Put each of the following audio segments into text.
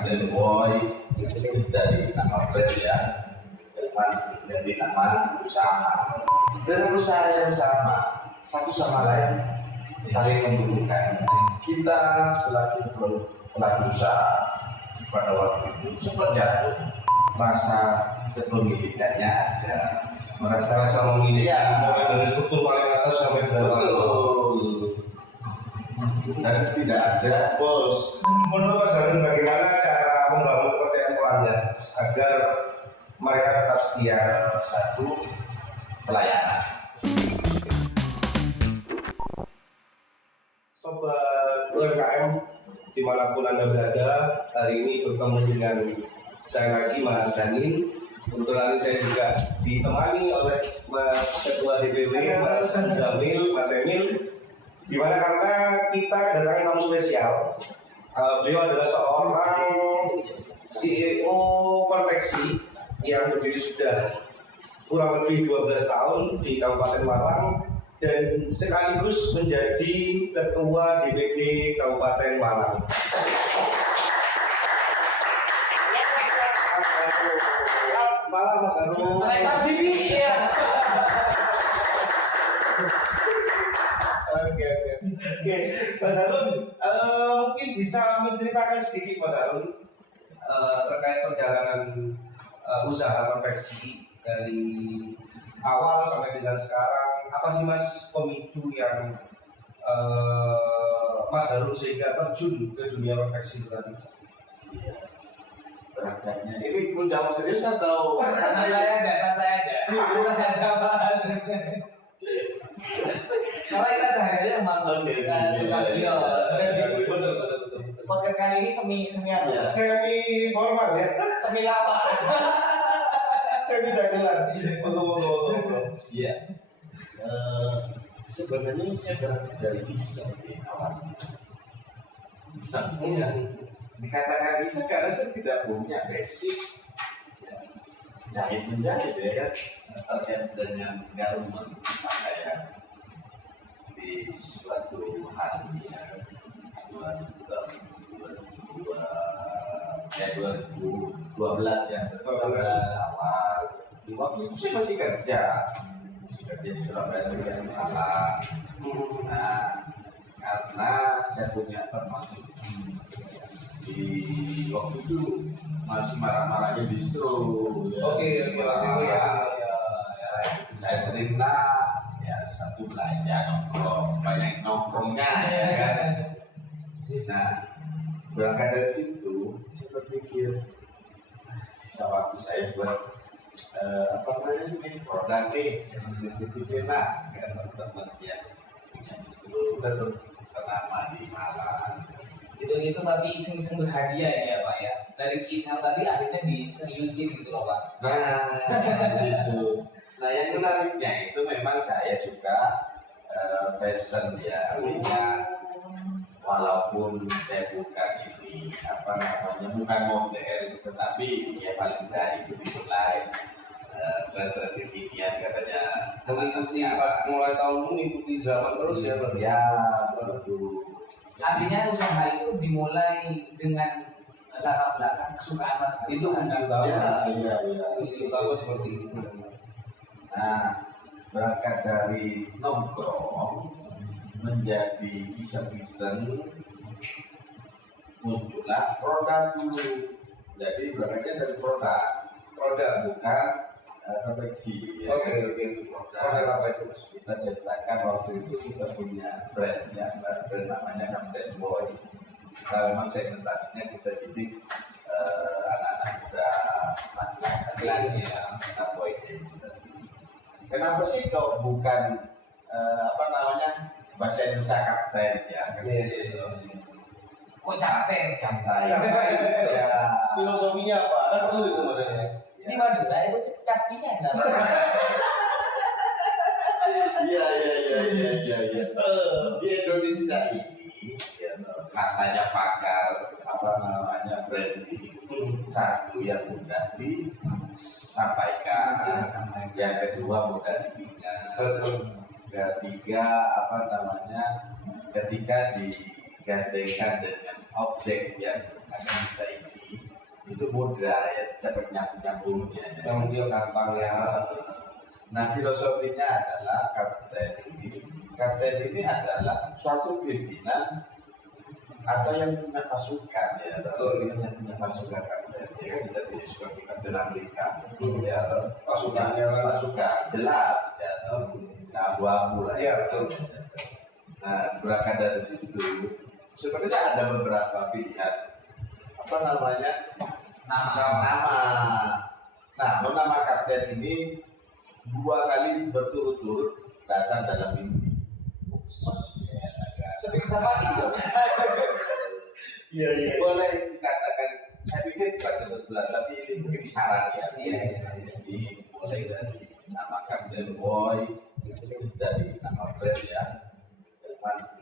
Kapten Boy itu dari nama brand ya, dari nama usaha. Dengan usaha yang sama, satu sama lain saling membutuhkan. Kita selaku pelaku usaha pada waktu itu sempat jatuh, rasa kepemilikannya ada, merasa memiliki mulai dari struktur paling atas sampai ke bawah. Dan tidak ada bos. Menurut Mas Harun, bagaimana cara membangun kepercayaan pelanggan agar mereka tetap setia? Satu, pelayanan. Sobat UMKM dimanapun Anda berada, hari ini bertemu dengan saya lagi, Mas Zanin. Kebetulan saya juga ditemani oleh Mas Ketua DPW, Mas Jamil, Mas Emil. Dimana karena kita kedatangan tamu spesial. Beliau adalah seorang CEO konveksi yang berdiri sudah kurang lebih 12 tahun di Kabupaten Malang dan sekaligus menjadi Ketua DPD Kabupaten Malang. Malam Mas Harun. Oke, Mas Harun, mungkin bisa menceritakan sedikit Mas Harun terkait perjalanan usaha konveksi dari awal sampai dengan sekarang. Apa sih Mas pemicu yang Mas Harun sehingga terjun ke dunia konveksi tadi? Iya. Berangkatnya ini perlu jawab serius atau santai aja. Karena kita sehari-hari memang studio. Betul. Podcast kali ini semi apa? Semi formal ya. Semi lama. Semi dagelan. iya. Sebenarnya saya berangkat dari iseng sih awalnya. Iseng. Dikatakan iseng karena saya tidak punya basic jahit menjahit ya kan, terkait dengan garment pakaian. Di suatu hari ya 2012 ya, 2012 awal. Di waktu itu saya masih kerja di Surabaya dan Malang. Nah, karena saya punya teman di waktu itu masih marah-marahnya distro ya. Oke, ya. Saya seringlah ya satu belanja nongkrong, banyak nongkrongnya ya kan. Nah, berangkat dari situ saya berpikir sisa waktu saya buat apa namanya ini produk saya berpikir lah kayak teman-teman yang punya distro ternama di Malang. Itu tadi iseng-iseng berhadiah ya Pak ya. Dari kisah tadi akhirnya diseriusin gitu loh Pak. Nah, gitu. Nah, yang menariknya itu memang saya suka fashion ya, artinya walaupun saya bukan ini apa namanya bukan model, tetapi ya paling tidak ikut lain tren-tren kekinian katanya. Mengikuti mulai tahun mengikuti zaman terus ya Pak. Ya, betul. Artinya usaha itu dimulai dengan latar belakang kesukaan Mas. Itu kunci utama. Iya. Kunci utama seperti itu. Nah, berangkat dari nongkrong menjadi iseng-iseng muncullah produk dulu. Jadi berangkatnya dari produk bukan konveksi. Oke. Produk apa itu? Kita ceritakan waktu itu kita punya brand namanya Kapten Boy. Kita memang segmentasinya kita didik anak-anak muda laki-laki ya, anak boy. Kenapa sih kok bukan apa namanya bahasa Indonesia kapten ya? Gitu. Kok capek? Ya. Filosofinya apa? Kan perlu itu maksudnya. Di Madura itu capeknya kenapa? Iya. Di Indonesia ini ya, katanya pakar apa namanya branding satu yang mudah disampaikan, yang kedua mudah diingat, ketiga apa namanya ketika digandengkan dengan objek yang akan kita ini itu mudah ya, dapat nyambungnya. Yang dia gampang ya. Nah, filosofinya adalah kapten ini adalah suatu pimpinan atau yang punya pasukan ya, betul, yang punya pasukan kapten. Ya kan kita punya seperti kapten Amerika, ya, pasukan jelas ya, nah, abu-abu lah ya, betul. Nah, berangkat dari situ, sebenarnya ada beberapa pilihan, apa namanya, nama. Nah, nama kapten ini 2 kali berturut-turut datang dalam mimpi. Sering sama itu. Iya. Boleh dikatakan, saya pikir bukan kebetulan, tapi ini mungkin saran ya. Jadi boleh dari nama Kapten Boy, dari nama brand ya,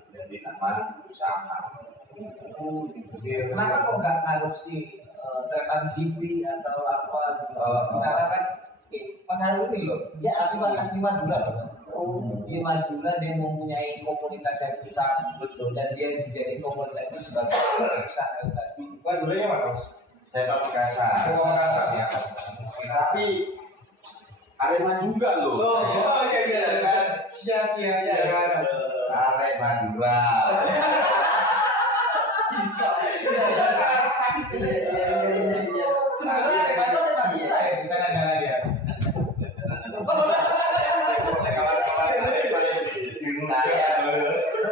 dari nama usaha. Kenapa kok nggak ngadopsi tretan TV atau apa? Karena kan Mas Harun ini loh, dia asli Madura loh. Dia Madura, dia mempunyai komunitas yang besar, betul, dan dia menjadi komunitas itu sebagai usaha tadi. Maduranya mana, Mas? Saya Makassar. Makassar ya. Tapi Arema juga loh. Oh iya kan. Siap. Arema Madura. Bisa. Sebenarnya Arema Madura ya, cara-cara dia.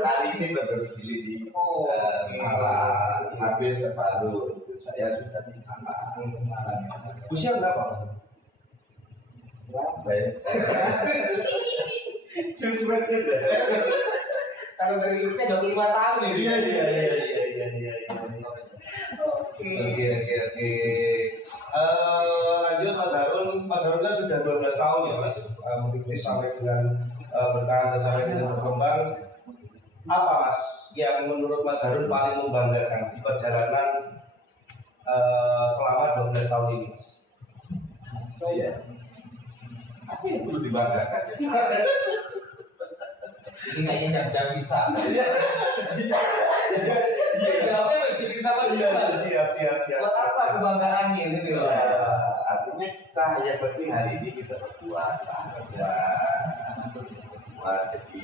Kali ini berdomisili di Malang, hampir separuh saya sudah di Malang. Usia berapa? Berapa ya? Susah gitu. Kalau dari hidupnya 25 tahun ini. Iya. Oke. Lanjut Mas Harun kan sudah 12 tahun ya Mas, mengikuti sampai dengan bertahan dan sampai dengan berkembang. Apa Mas yang menurut Mas Harun paling membanggakan di perjalanan selama 12 tahun ini Mas? Oh iya. Apa yang perlu dibanggakan ya? Ini kayaknya jam bisa. Jawabnya berpikir sama sih. Siap. Buat apa kebanggaannya gitu loh? Ya, artinya kita yang penting hari ini kita berbuat, jadi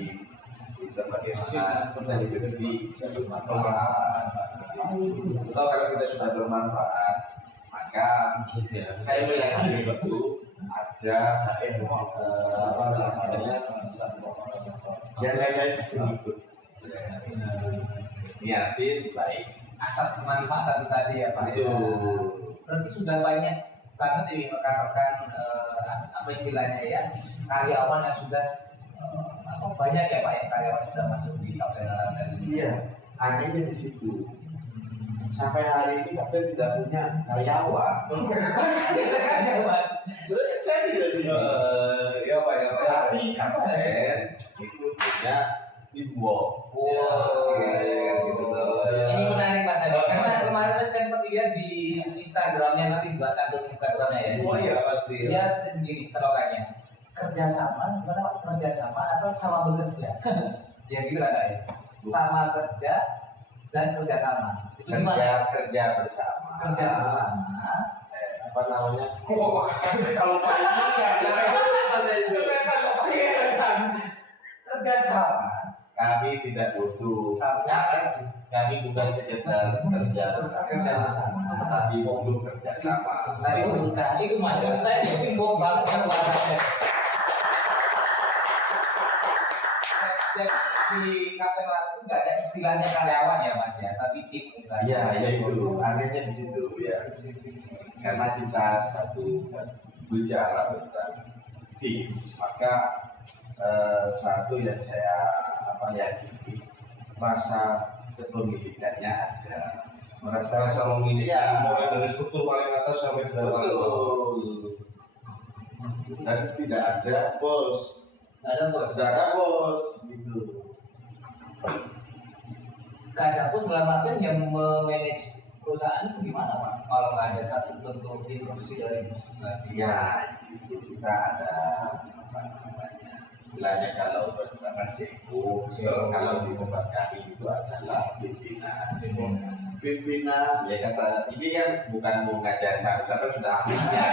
kita bagaimana kita hidup bisa bermanfaat. Kalau kita sudah bermanfaat, maka saya meyakini betul ada apa namanya yang lain-lain bisa ikut. Niatin baik. Asas kemanfaatan tadi ya Pak. Itu. Berarti sudah banyak banget ini rekan-rekan apa istilahnya ya, karyawan yang sudah banyak ya Pak, yang karyawan sudah masuk di Kapten Alam. Iya, anehnya di situ. Sampai hari ini Kapten tidak punya karyawan. Karyawan. Saya tidak sih. Ya Pak. Tapi Kapten itu punya teamwork. Kan gitu loh. Ini menarik Mas Nadi, karena kemarin saya sempat lihat di Instagramnya, nanti buat cantum Instagramnya ya. Oh iya pasti. Dia gini slogannya, kerjasama, gimana Pak? Kerjasama atau sama bekerja? Ya gitu kan ya. Sama kerja dan kerjasama. Itu gimana? Kerja bersama. Kerja bersama. Apa namanya? Kalau Pak ini Kerjasama. Kami tidak butuh. Kami bukan sekedar kerja bersama, tapi perlu kerja sama. Tadi itu Mas, saya mungkin bohong banget kan suaranya. Jadi di Kapten Alam nggak ada istilahnya karyawan ya Mas ya, tapi tim. Iya, ya itu. Akhirnya di situ ya. Karena kita satu bicara tentang tim, maka satu yang saya yakini rasa kepemilikannya ada, merasa memiliki mulai dari struktur paling atas sampai ke bawah. Betul. Dan tidak ada bos. Tidak ada bos gitu. Gak ada bos dalam artian yang memanage perusahaan itu gimana Pak? Kalau nggak ada satu bentuk instruksi dari bos berarti. Ya, di situ kita ada apa namanya? Istilahnya kalau bersama CEO, kalau di tempat kami itu adalah pimpinan. pimpinan ya kata ini kan bukan mau ngajar sampai sudah ahlinya.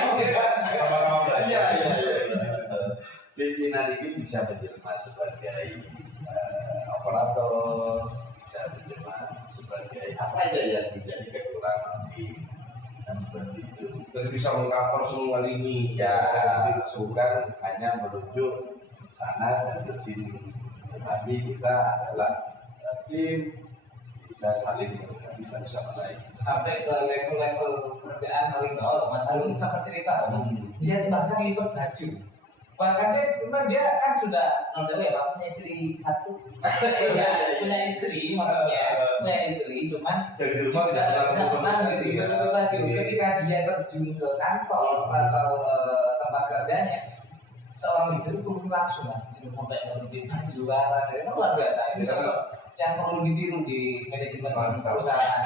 Sama-sama belajar. Pimpinan ini bisa menjelma sebagai operator, bisa menjelma sebagai apa aja yang menjadi kekurangan di seperti itu. Dan bisa mengcover semua lini. Ya, bukan hanya menuju sana dan ke sini, tetapi kita adalah tim bisa saling bisa sama lain. Sampai ke level-level kerjaan paling bawah Mas Harun sempat cerita Mas, dia bahkan lipat baju. Bahkan memang dia kan sudah ya Pak, punya istri satu, punya istri maksudnya, punya istri, cuman Dari rumah tidak pernah ketika dia terjun ke kantor atau tempat kerjanya, seorang leader itu langsung Mas, itu sampai ngelutin baju lah, itu luar biasa. Itu sosok yang perlu ditiru di manajemen perusahaan.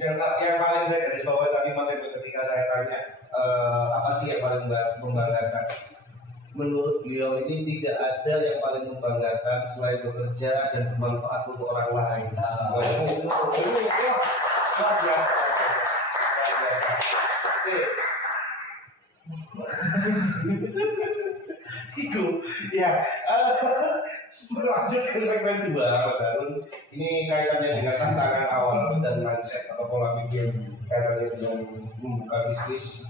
Yang paling saya garis bawahi tadi Mas Edo ketika saya tanya apa sih yang paling membanggakan, menurut beliau ini tidak ada yang paling membanggakan selain bekerja dan bermanfaat untuk orang lain. Ini luar biasa. Oke. Itu ya berlanjut ke segmen 2 Mas Harun. Ini kaitannya dengan tantangan awal dan mindset atau pola pikir kaitannya dengan membuka bisnis.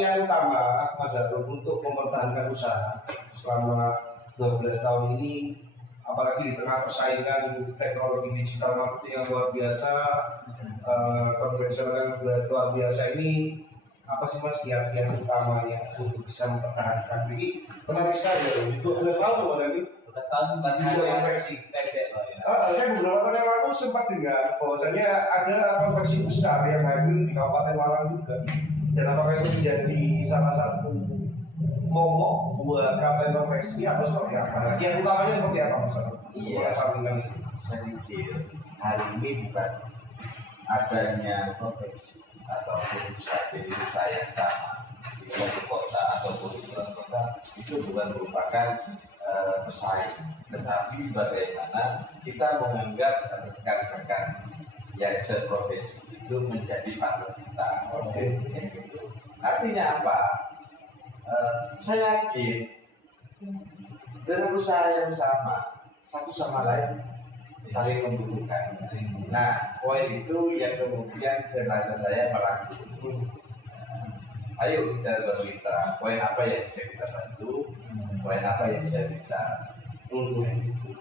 Yang utama Mas Harun untuk mempertahankan usaha selama 12 tahun ini, apalagi di tengah persaingan teknologi digital marketing yang luar biasa, konvensional yang luar biasa ini, apa sih Mas yang utamanya untuk bisa mempertahankan ini? Menarik sekali ya, itu ada selalu nanti 12 tahun bukan konversi. Saya beberapa tahun yang lalu sempat dengar bahwasanya ada konversi besar yang hadir di Kabupaten Malang juga, dan apakah itu menjadi salah satu momok buat kampanye konversi atau seperti apa? Yang utamanya seperti apa Mas? Iya, saya pikir hari ini bukan adanya konveksi ataupun usaha yang sama di suatu kota ataupun di luar kota itu bukan merupakan pesaing, tetapi bagaimana kita menganggap rekan-rekan yang seprofesi itu menjadi partner kita. Oke, gitu. Artinya apa? Saya yakin dengan usaha yang sama, satu sama lain saling membutuhkan. Nah, poin itu yang kemudian saya merangkum. Ayo kita bermitra. Poin apa yang bisa kita bantu? Poin apa yang saya bisa untuk itu.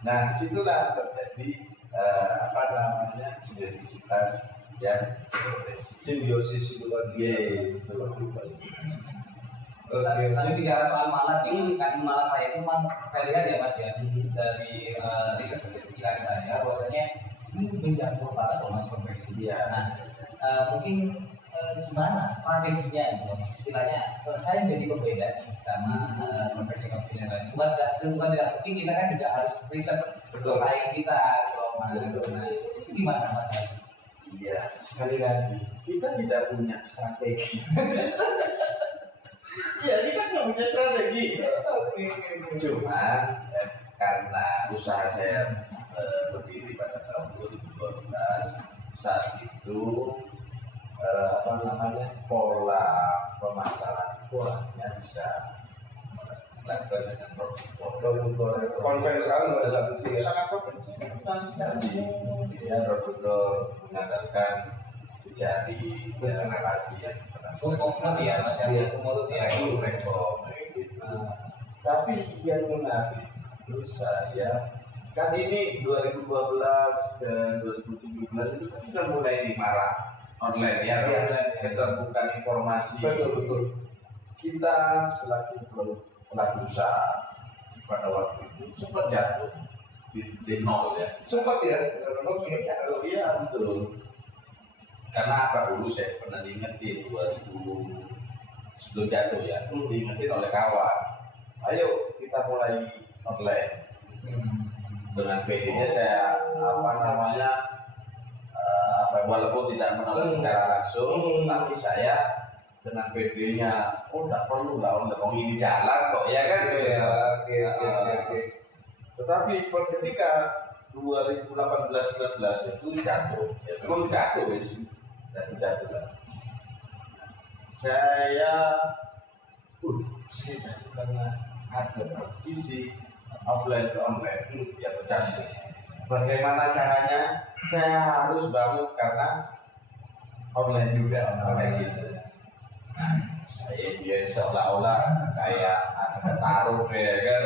Nah, disitulah terjadi sinergisitas yang simbiosis itu lagi. Tapi bicara soal Malang ini, kan Malang saya itu saya lihat ya Mas ya, dari riset kepikiran saya bahwasanya ini menjangkau banget loh Mas konveksi dia. Nah, mungkin gimana strateginya gitu, istilahnya saya jadi pembeda nih sama konveksi yang lain. Bukan tidak mungkin, kita kan juga harus riset pesaing kita kalau Mas. Nah, itu gimana Mas? Iya, sekali lagi kita tidak punya strategi. Iya, kita nggak punya strategi. Cuma karena usaha saya berdiri pada tahun 2012, saat itu pola pemasaran keuangannya bisa dilakukan dengan produk konvensional pada saat itu ya. Sangat konvensional sekali. Ya, produk mengandalkan jari dan relasi yang offline ya Mas ya, itu mulut ya. Tapi yang menarik menurut saya kan ini 2012 ke 2017 itu kan sudah mulai dimarah online ya, keterbukaan informasi. Betul. Kita selaku pelaku usaha pada waktu itu sempat jatuh di nol ya. Sempat ya, iya betul. Karena apa, dulu saya pernah diingetin 2000 sebelum jatuh ya, diingetin oleh kawan, ayo kita mulai online. Dengan PD-nya saya walaupun tidak menolak secara langsung, tapi saya dengan PD-nya, tidak perlu lah online, ini jalan kok ya kan? Oke. Tetapi ketika 2018-19 itu jatuh, ya memang jatuh ya, jatuh lah. Saya jatuh karena ada transisi offline ke online ya pecah. Bagaimana caranya? Saya harus bangun karena online juga kayak gitu. Saya dia seolah-olah kayak taruh ya kan.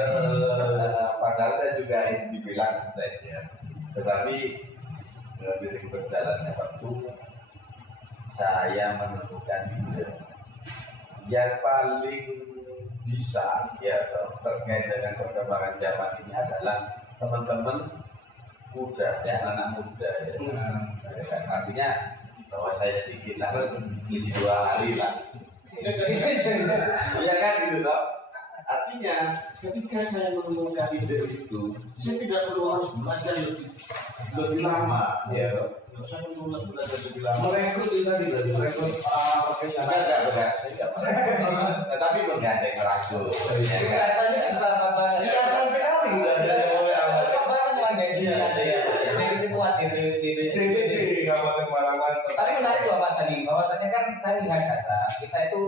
Padahal saya juga dibilang saja. Tetapi dari berjalannya waktu saya menemukan yang paling bisa ya terkait dengan perkembangan zaman ini adalah teman-teman muda ya, anak muda ya. Artinya bahwa saya sedikit lah selisih 2 hari lah. Iya kan gitu toh. Artinya ketika saya menemukan ide itu, saya tidak perlu harus belajar lebih lama ya. Saya perlu belajar lebih lama. Merekrut itu tadi berarti merekrut profesional. Enggak, saya enggak pernah. Tetapi menggandeng langsung. Rasanya bisa Biasa sekali belajar oleh awal. coba kan cuma DPD ketua DPD Kabupaten Malang. Tapi menarik loh Mas tadi, bahwasanya kan saya lihat data kita itu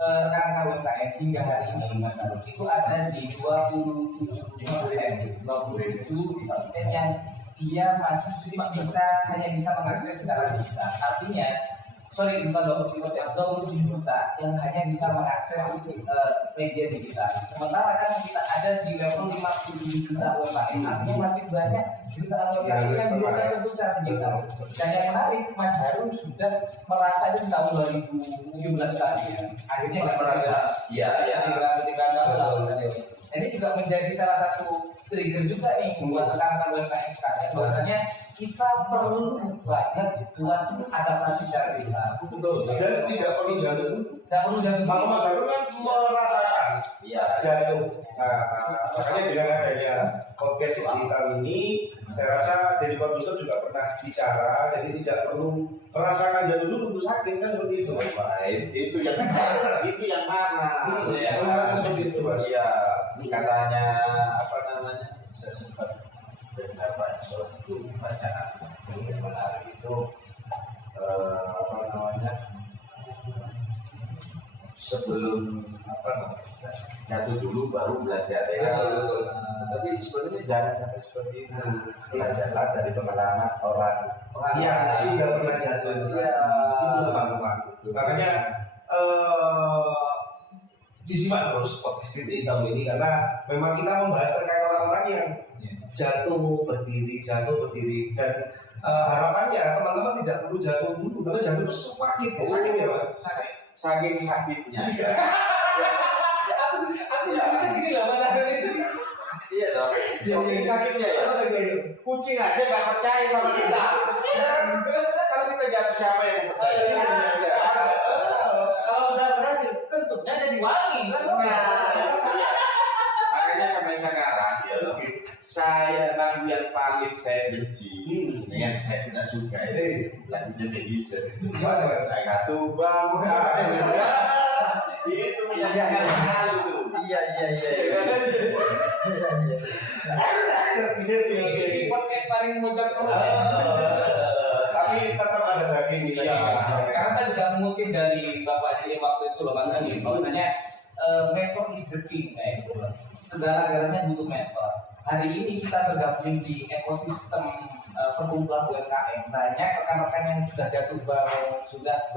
rekan-rekan UMKM hingga hari ini Mas Arul itu ada di 27% yang dia masih hanya bisa mengakses secara digital. Artinya, sorry bukan 27 juta yang hanya bisa mengakses media digital. Sementara kan kita ada di level 57 juta UMKM. Artinya masih banyak jutaan UMKM yang belum tersentuh secara digital. Dan yang menarik, Mas Harun sudah merasa itu di tahun 2017 tadi ya. Akhirnya nggak merasa, ketika ini juga menjadi salah satu trigger juga nih buat rekan-rekan UMKM sekarang. Bahwasanya kita perlu banget buat adaptasi secara digital. Betul. Dan tidak perlu jatuh. Tidak perlu jatuh. Kalau Mas Harun kan merasakan jatuh. Nah, makanya dengan adanya podcast digital ini, saya rasa dari produser juga pernah bicara, jadi tidak perlu merasakan jatuh dulu untuk sakit kan seperti itu. Itu yang mana? Seperti itu, Mas. Iya, katanya apa namanya? Saya sempat dengar suatu bacaan yang menarik itu apa namanya? Sebelum jatuh dulu baru belajar ya. Tapi sebenarnya jangan sampai seperti itu. Belajarlah dari pengalaman orang yang sudah pernah jatuh itu. Itu teman-teman. Makanya disimak terus podcast digital ini karena memang kita membahas terkait orang-orang yang jatuh berdiri dan harapannya teman-teman tidak perlu jatuh dulu karena jatuh itu sakit ya Pak. Saking sakitnya. Aku juga gini loh Mas Harun itu. Iya dong. Saking sakitnya ya. Kucing aja nggak percaya sama kita. Kalau kita jatuh siapa yang percaya? Kalau sudah berhasil, tentunya jadi wangi kan? Makanya sampai sekarang ya loh. Saya lagu yang paling saya benci, yang saya tidak suka itu lagunya Medicine itu. Katu bangun. Itu menyanyikan sekali tuh. Iya. Ini podcast paling muncul Tapi tetap ada lagi nih. Karena saya juga mengutip dari Bapak JM waktu itu loh Mas Adi, bahwasanya mentor is the king, kayak gitu loh. Segala-galanya butuh mentor. Hari ini kita bergabung di ekosistem perkumpulan UMKM. Banyak rekan-rekan yang sudah jatuh bangun, sudah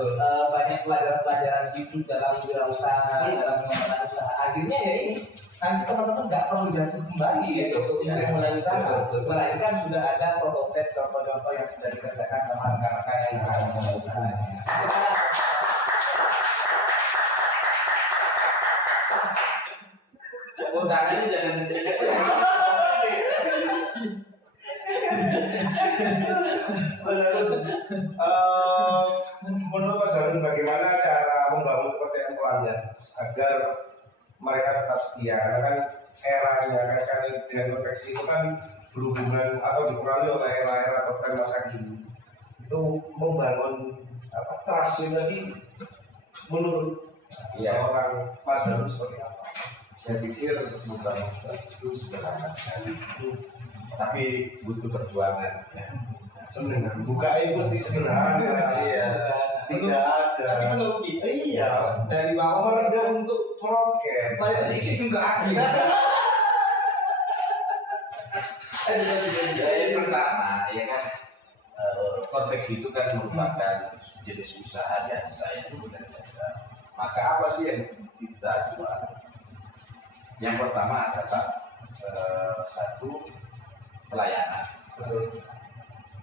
banyak pelajaran-pelajaran hidup dalam wirausaha, dalam mengembangkan usaha. Akhirnya ya ini, nanti teman-teman nggak perlu jatuh kembali gitu untuk mulai usaha. Melainkan sudah ada prototipe contoh-contoh yang sudah dikerjakan sama rekan-rekan yang sedang memulai usaha. Tangannya jangan menurut Mas Harun bagaimana cara membangun kepercayaan pelanggan agar mereka tetap setia? Karena kan eranya kan dengan konveksi itu kan berhubungan atau dipengaruhi oleh era-era atau tren masa kini. Itu membangun trust lagi menurut seorang Mas Harun seperti apa? Saya pikir membangun trust itu sederhana sekali, tapi butuh perjuangan. Ya. Seneng bukain mesti sederhana. Iya. Tidak ada. Tapi melogi. Iya. Dari bawah merendah untuk meroket. Padahal itu juga akhir. Ya, yang pertama, ya kan, konteks itu kan merupakan jenis usaha jasa, yang bukan jasa. Maka apa sih yang kita jual? Yang pertama adalah satu, pelayanan.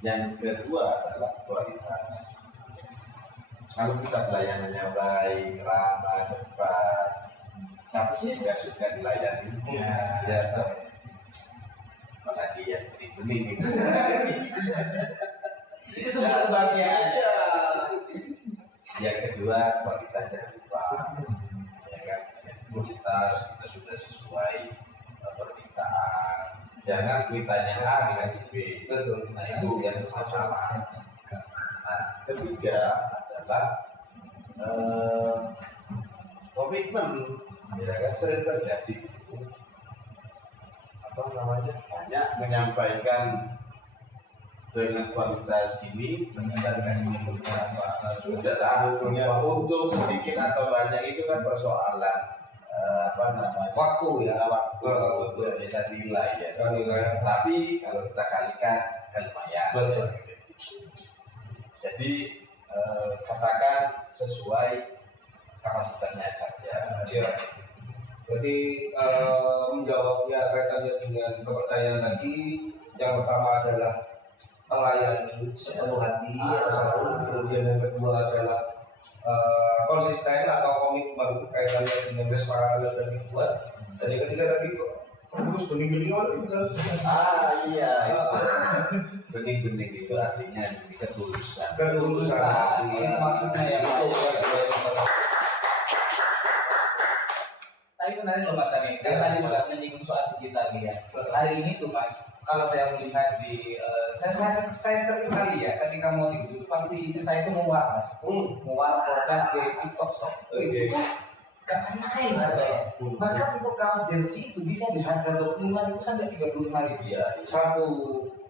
Yang kedua adalah kualitas. Kalau kita pelayanannya baik, ramah, cepat, siapa sih yang nggak suka dilayaninya? Ya, apalagi yang bening-bening. Itu sebuah kebahagiaan. Yang kedua, kualitas jangan lupa. Ya kan, kualitas kita sudah sesuai permintaan. Jangan mintanya A dikasih B. Nah itu yang masalah. Nah, ketiga adalah komitmen. Ya kan, sering terjadi itu banyak menyampaikan dengan kualitas ini dengan kasihnya beberapa sudah lah untuk sedikit atau banyak itu kan persoalan waktu ya waktu beda nilai ya tapi kalau kita kalikan kan lumayan. Betul. Jadi katakan sesuai kapasitasnya saja. Jadi menjawabnya kaitannya dengan kepercayaan tadi, yang pertama adalah melayani sepenuh hati, kemudian yang kedua adalah konsisten atau komitmen kaitannya dengan kesepakatan yang sudah dibuat, dan yang ketiga tadi terus bening-bening Iya bening-bening itu artinya ketulusan. Itu maksudnya ya. Tapi menarik loh Mas Ani, kan tadi juga menyinggung soal digital nih ya. Hari ini tuh Mas, kalau saya melihat di, saya sering kali ya, ketika mau itu pasti istri saya itu muar Mas, muar produk di TikTok Shop. Itu gak main harganya. Bahkan untuk kaos jersey itu bisa di harga 25.000 sampai 35.000 ya. Satu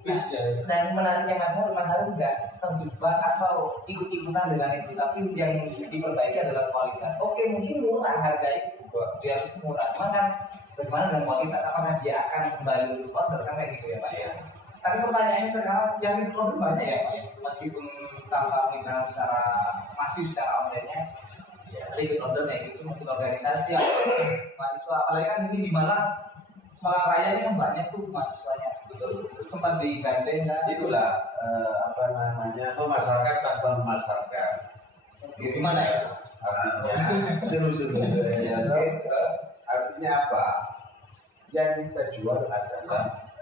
piece-nya. Dan menariknya Mas Harun nggak terjebak atau ikut-ikutan dengan itu, tapi yang diperbaiki adalah kualitas. Oke, mungkin murah harga itu, biar murah. Maka bagaimana dengan kualitas? Apakah dia akan kembali untuk order kan kayak gitu ya Pak ya? Tapi pertanyaannya sekarang yang order banyak ya Pak ya, meskipun tanpa kita secara masif secara online-nya. Ya, tapi ikut order kayak gitu, ikut organisasi atau mahasiswa. Apalagi kan ini di Malang, Semarang Raya ini kan banyak tuh mahasiswanya. Betul. Sempat digandeng kan? Itulah memasarkan tanpa memasarkan. Gimana ya? Artinya Seru-seru. ya, artinya apa? Yang kita jual adalah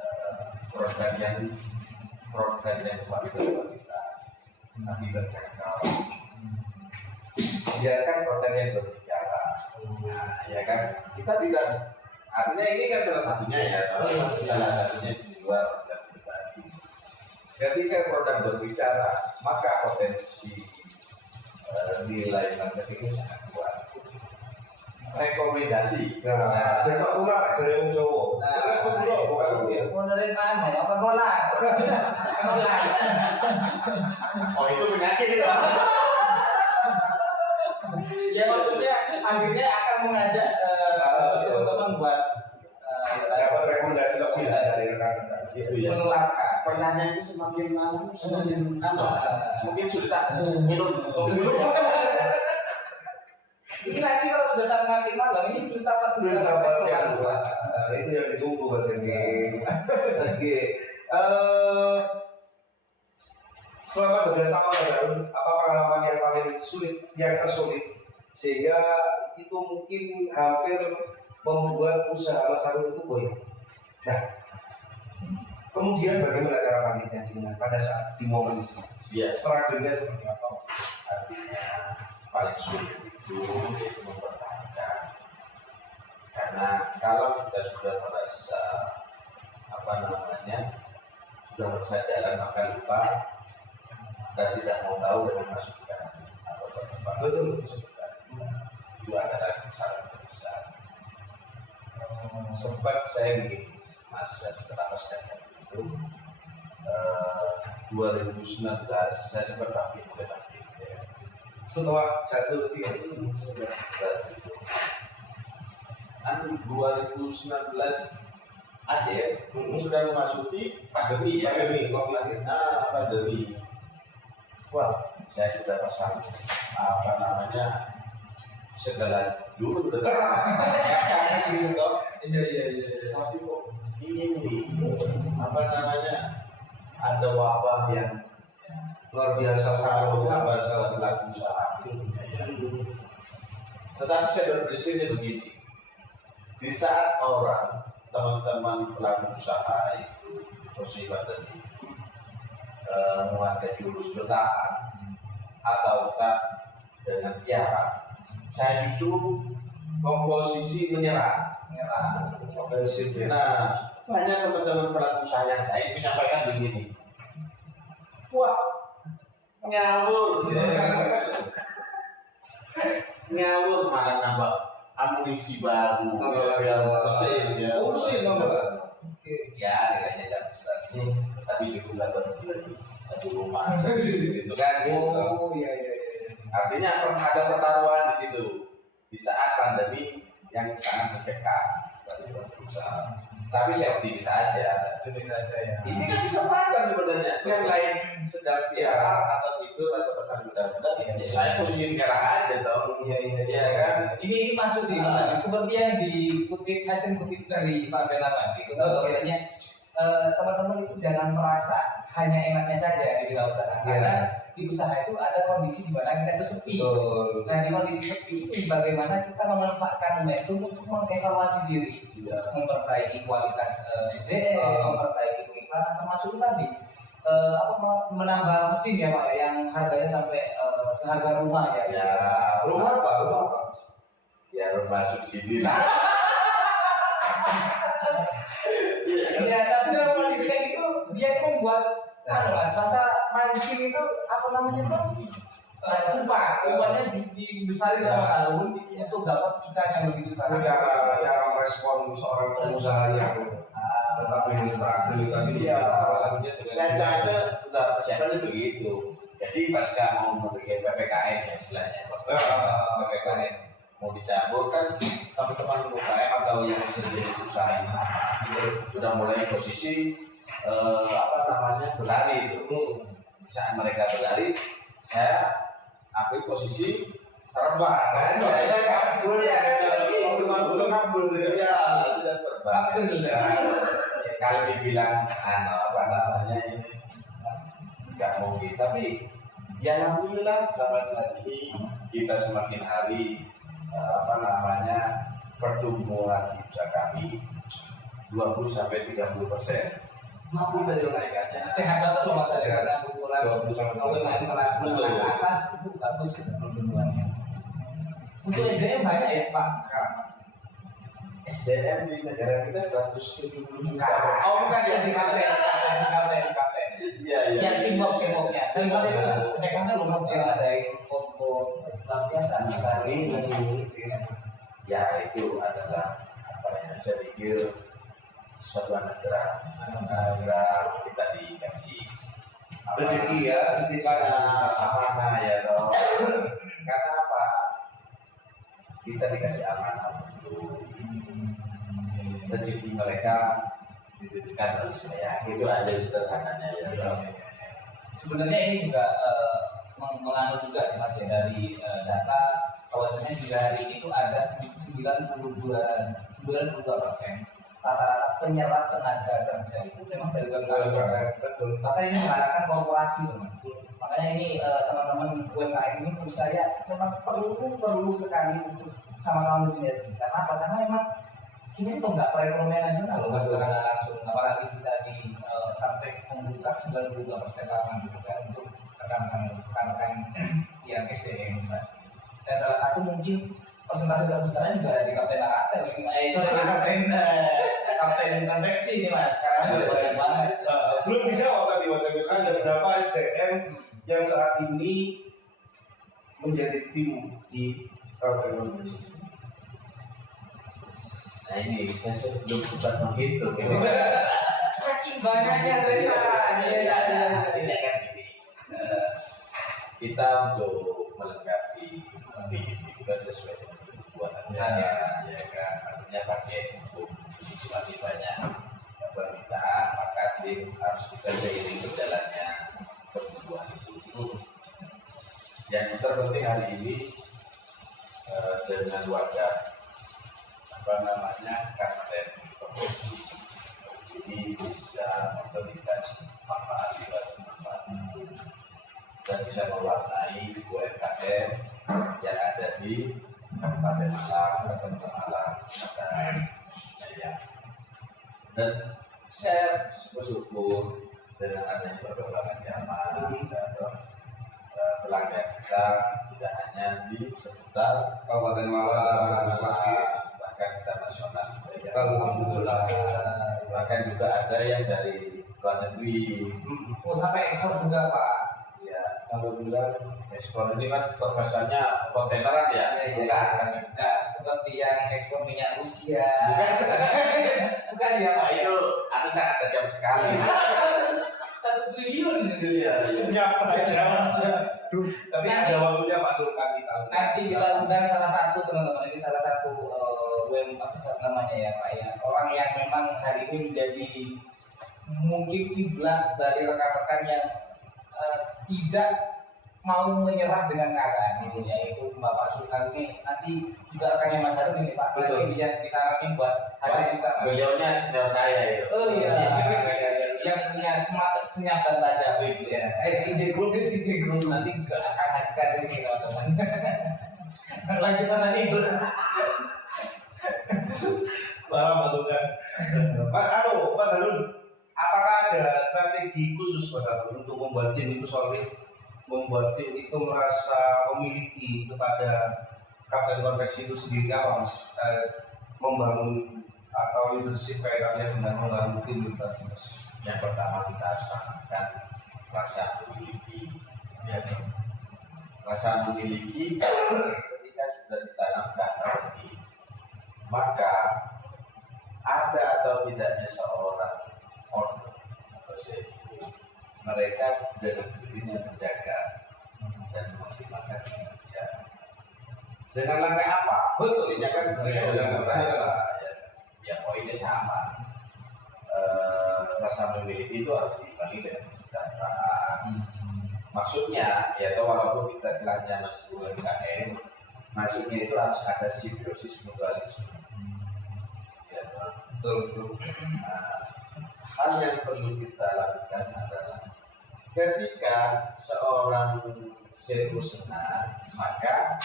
produk yang kualitas, tapi terjangkau. Biarkan produk yang berbicara. Nah, ya kan kita tidak. Artinya ini kan salah satunya ya, salah satunya di luar produk pribadi. Ketika produk berbicara, maka potensi nilai marketingnya sangat kuat. Rekomendasi. Nah, jadi ular jadi yang cowok. Mau nerima apa bola? Bola. Oh itu penyakit itu. Ya maksudnya akhirnya akan mengajak teman-teman buat dapat rekomendasi lebih dari rekan-rekan. Gitu ya. menularkan. Pertanyaan itu semakin lama semakin sulit minum kopi dulu. Ini nanti kalau sudah sampai malam ini filsafat yang itu yang ditunggu Mas Henry. Oke. Selama bekerjasama dengan Harun, apa pengalaman yang paling sulit, yang tersulit, sehingga itu mungkin hampir membuat usaha Mas Harun itu goyah. Nah, kemudian bagaimana cara bangkitnya pada saat di momen itu? Iya. Struggle-nya seperti apa? Artinya paling sulit itu mempertahankan. Karena kalau kita sudah merasa sudah merasa jalan maka lupa dan tidak mau tahu dengan masukan atau perkembangan. Betul. Itu adalah kesalahan besar. Sempat saya bikin masa setelah pasca itu 2019 saya sempat bakti mulai bakti ya. Setelah jatuh itu Sudah jatuh. Kan 2019 akhir sudah memasuki pandemi ya, pandemi. Wah, saya sudah pasang apa namanya segala dulu sudah gitu toh. iya. Tapi kok ini apa namanya ada wabah yang Luar biasa sangat pelaku usaha khususnya ya. Tetapi saya berprinsipnya begini, di saat orang teman-teman pelaku usaha itu musibah tadi memakai jurus bertahan ataukah dengan tiara, saya justru komposisi menyerang. ofensif ya. Nah, banyak teman-teman pelaku usaha yang lain menyampaikan begini, wah ngawur, ngawur malah nambah amunisi baru, yang mesin ya, ya nilainya nggak besar sih, tapi juga bagi satu rumah, gitu kan? iya. Artinya ada pertaruhan di situ di saat pandemi yang sangat mencekam bagi perusahaan. Tapi saya optimis aja. Ya. Ini kan kesempatan sebenarnya. Yang lain sedang tiara atau tidur atau pesan mudah-mudahan ya saya posisi merah aja dong. Iya kan. Ini masuk sih Mas Adi. Seperti yang dikutip, saya sering kutip dari Pak Belaman. Bahwasanya teman-teman itu jangan merasa hanya enaknya saja di usaha. Karena di usaha itu ada kondisi di mana kita itu sepi. Nah, di kondisi sepi itu bagaimana kita memanfaatkan momentum untuk mengevaluasi diri, memperbaiki kualitas SDM, memperbaiki pengiklanan, termasuk tadi menambah mesin ya Pak, yang harganya sampai seharga rumah ya. Ya, Rumah apa? Ya rumah subsidi. Ya, tapi dalam kondisi kayak gitu dia itu membuat bahasa mancing itu apa namanya Pak? Umpannya dibesari sama sarung untuk dapat ikan yang lebih besar. Cara merespon seorang pengusaha yang administratif tadi salah satunya Saya kata udah persiapannya begitu. Jadi pasca mau membuat PPKM ya istilahnya, PPKM mau dicabut kan teman-teman UKM atau yang sedang usaha ini sama itu sudah mulai posisi berlari itu. Saat mereka berlari, saya ambil posisi terbang. Kabur ya, kabur ya, sudah terbang. Kalau dibilang ini nggak mungkin, tapi ya alhamdulillah sampai saat ini kita semakin hari pertumbuhan usaha kami 20-30%. Mampu dari kenaikannya. Sehat banget loh Mas Adi, karena ukuran kalau main kelas menengah atas itu bagus pertumbuhannya. Untuk SDM banyak ya Pak sekarang. SDM di negara kita 170 juta. Oh bukan yang di kafe. Iya. Yang timbok-timboknya. Dan kalau itu kecepatan loh Mas, yang ada kompo lampiasan besar ini masih. Ya itu adalah saya pikir suatu anugerah kita dikasih rezeki ya, rezeki amanah ya toh. Karena apa? Kita dikasih amanah untuk rezeki mereka dititipkan oleh saya. Itu aja sederhananya ya. Sebenarnya ini juga mengandung juga sih Mas ya dari data bahwasanya di hari ini itu ada 92% rata-rata penyerap tenaga kerja itu memang dari UMKM. Bahkan ini mengarahkan korporasi teman. Makanya ini teman-teman UMKM ini menurut saya memang perlu sekali untuk sama-sama bersinergi. Karena apa? Karena memang kita itu nggak perekonomian nasional loh Mas, secara langsung. Apalagi kita sampai membuka 92% lapangan kerja untuk rekan-rekan yang SDM. Dan salah satu mungkin persentase terbesarnya juga ada di Kapten Aratel Kapten konveksi ini Mas, sekarang sudah banyak banget. Belum dijawab tadi Mas Emil, ada berapa SDM yang saat ini menjadi tim di Kapten konveksi? Nah ini saya belum sempat menghitung. Saking banyaknya cerita. Iya. Artinya kan gini, kita untuk melengkapi itu kan sesuai dengan kebutuhannya, ya kan. Artinya pakai untuk masih banyak permintaan, maka tim harus kita seiring berjalannya kebutuhan itu. Yang terpenting hari ini dengan wadah karakter profesi ini bisa memberikan manfaat dan bisa mewarnai UMKM yang ada di Kabupaten Malang atau Malang khususnya ya. Dan saya bersyukur dengan adanya perkembangan zaman dan pelanggan kita tidak hanya di seputar Kabupaten Malang, bahkan kita nasional juga ya. Alhamdulillah. Bahkan juga ada yang dari luar negeri. Oh sampai ekspor juga Pak. Ya, Alhamdulillah. ekspor ini kan kesannya kontaineran ya. Enggak seperti yang ekspor minyak Rusia. Bukan ya Pak. Itu ada sangat tajam sekali. 1 triliun gitu ya. Senyap aja. Tapi ada waktunya Pak Sultan kita. Nanti kita undang salah satu teman-teman, ini salah satu namanya ya Pak ya, orang yang memang hari ini menjadi mungkin kiblat dari rekan-rekan yang tidak mau menyerah dengan keadaan ini, yaitu Bapak Sultan ini. Nanti juga rekannya Mas Harun ini Pak, nanti bisa disaranin buat ada juga Mas. Beliaunya senior saya itu. Oh iya, yang punya smart, senyap dan tajam itu ya. SCJ Group nanti juga akan hadirkan di sini teman-teman. Lanjut Mas Adi. Pak Sultan. Mas Harun, apakah ada strategi khusus Mas Harun untuk membuat tim itu solid, membuat tim itu merasa memiliki kepada kapten konveksi itu sendiri, apa Mas? Membangun atau leadership kaitannya dengan membangun tim itu tadi, Mas? Yang pertama kita harus tanamkan rasa memiliki, ya, rasa memiliki ketika sudah ditanamkan nanti, maka ada atau tidaknya seorang owner atau CEO, mereka dengan sendirinya menjaga dan memaksimalkan kinerja. Dengan langkah apa? Betul, ya kan mereka ya poinnya sama. Rasa memiliki itu harus diimbangi dengan kesejahteraan. Maksudnya, ya walaupun kita bilangnya masih UMKM, maksudnya itu harus ada simbiosis mutualisme. Ya, betul. Hal yang perlu kita lakukan adalah ketika seorang CEO senang, maka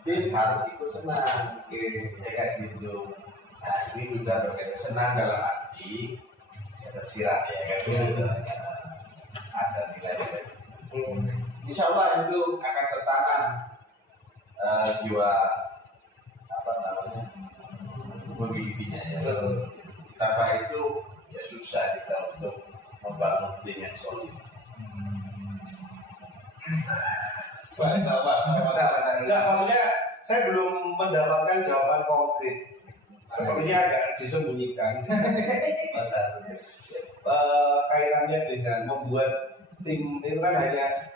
tim harus ikut senang. Ya kan gitu. Nah ini juga berkaitan senang dalam arti ya tersirat ya kan gitu. Ada nilai-nilai. Insya Allah itu akan tertanam jiwa apa namanya mobilitinya ya. Tanpa itu ya susah kita untuk membangun tim yang solid. Enggak, maksudnya saya belum mendapatkan jawaban konkret. Sepertinya agak disembunyikan. Mas Harun. Kaitannya dengan membuat tim itu kan hanya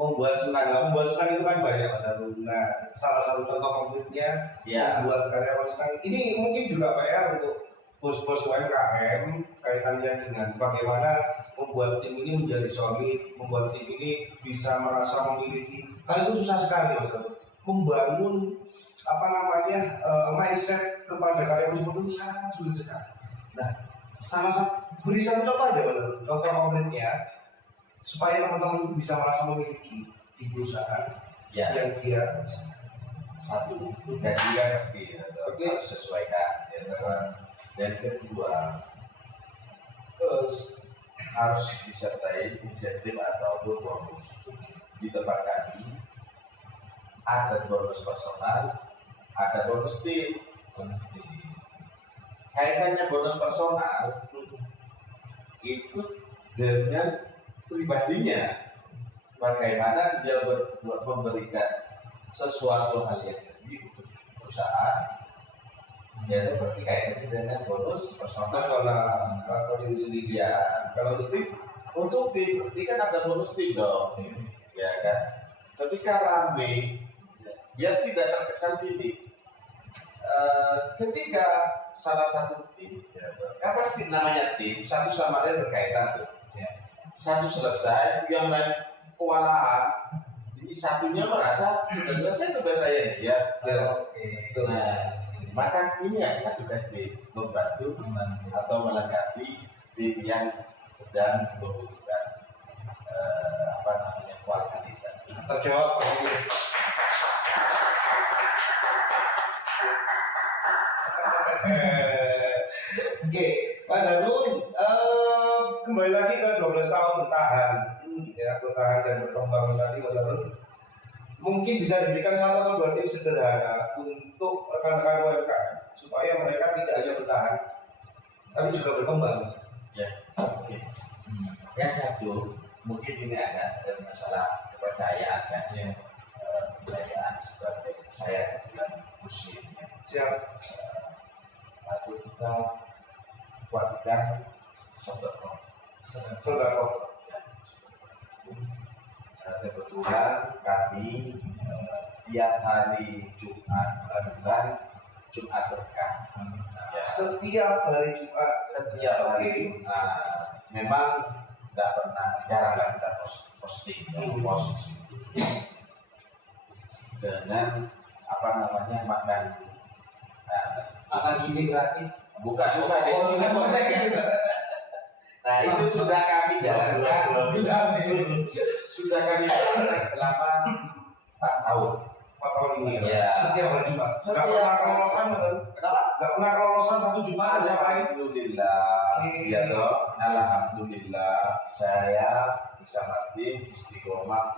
membuat senang. Membuat senang itu kan banyak Mas Harun. Nah, salah satu contoh konkretnya membuat karyawan senang. Ini mungkin juga PR untuk bos-bos UMKM kaitannya dengan bagaimana membuat tim ini menjadi solid, membuat tim ini bisa merasa memiliki. Karena itu susah sekali Mas Harun. Membangun mindset kepada karyawan seperti itu sangat sulit sekali. Nah, beri satu contoh aja Mas Harun, contoh konkretnya supaya teman-teman bisa merasa memiliki di perusahaan yang dia satu gajinya pasti harus sesuaikan ya, dan kedua harus disertai insentif ataupun bonus. Di tempat kami ada bonus personal, ada bonus tim. Kaitannya bonus personal itu dengan pribadinya, bagaimana dia memberikan sesuatu hal yang lebih untuk perusahaan, Ya seperti kayak itu dengan bonus personal. personal atau diri sendiri. Ya, kalau untuk tim berarti kan ada bonus tim dong, ya kan? Ketika rame, biar tidak terkesan gini. Ketika salah satu tim, kan pasti namanya tim, satu sama lain berkaitan tuh. Satu selesai, yang lain kewalahan, jadi satunya merasa sudah selesai tugas saya nih ya. Nah, maka ini adalah tugas tim membantu atau melengkapi tim yang sedang membutuhkan kewalahan kita. Terjawab. Oke, Mas Harun, kembali lagi ke 12 tahun bertahan, ya bertahan dan berkembang tadi Mas Harun. Mungkin bisa diberikan satu atau dua tips sederhana untuk rekan-rekan UMKM supaya mereka tidak hanya bertahan, tapi juga berkembang. Ya, oke. Yang satu, mungkin ini ada masalah kepercayaan kan, kepercayaan sebagai saya bilang muslim. Siap. Lalu kita kuatkan sedekah. Kebetulan kami tiap hari Jumat melakukan Jumat berkah. Ya. Setiap hari Jumat. Setiap hari Jumat. Memang tidak pernah, jaranglah kita posting, post dengan makan gizi gratis. bukan nah itu sudah kami jalankan sudah kami jalankan selama 4 tahun. 4 tahun ini ya. Setiap hari Jumat. Setiap Gak pernah kelolosan, kenapa? Gak pernah kelolosan 1 Jumat aja Pak. Alhamdulillah. Ya toh. Alhamdulillah saya bisa mati istiqomah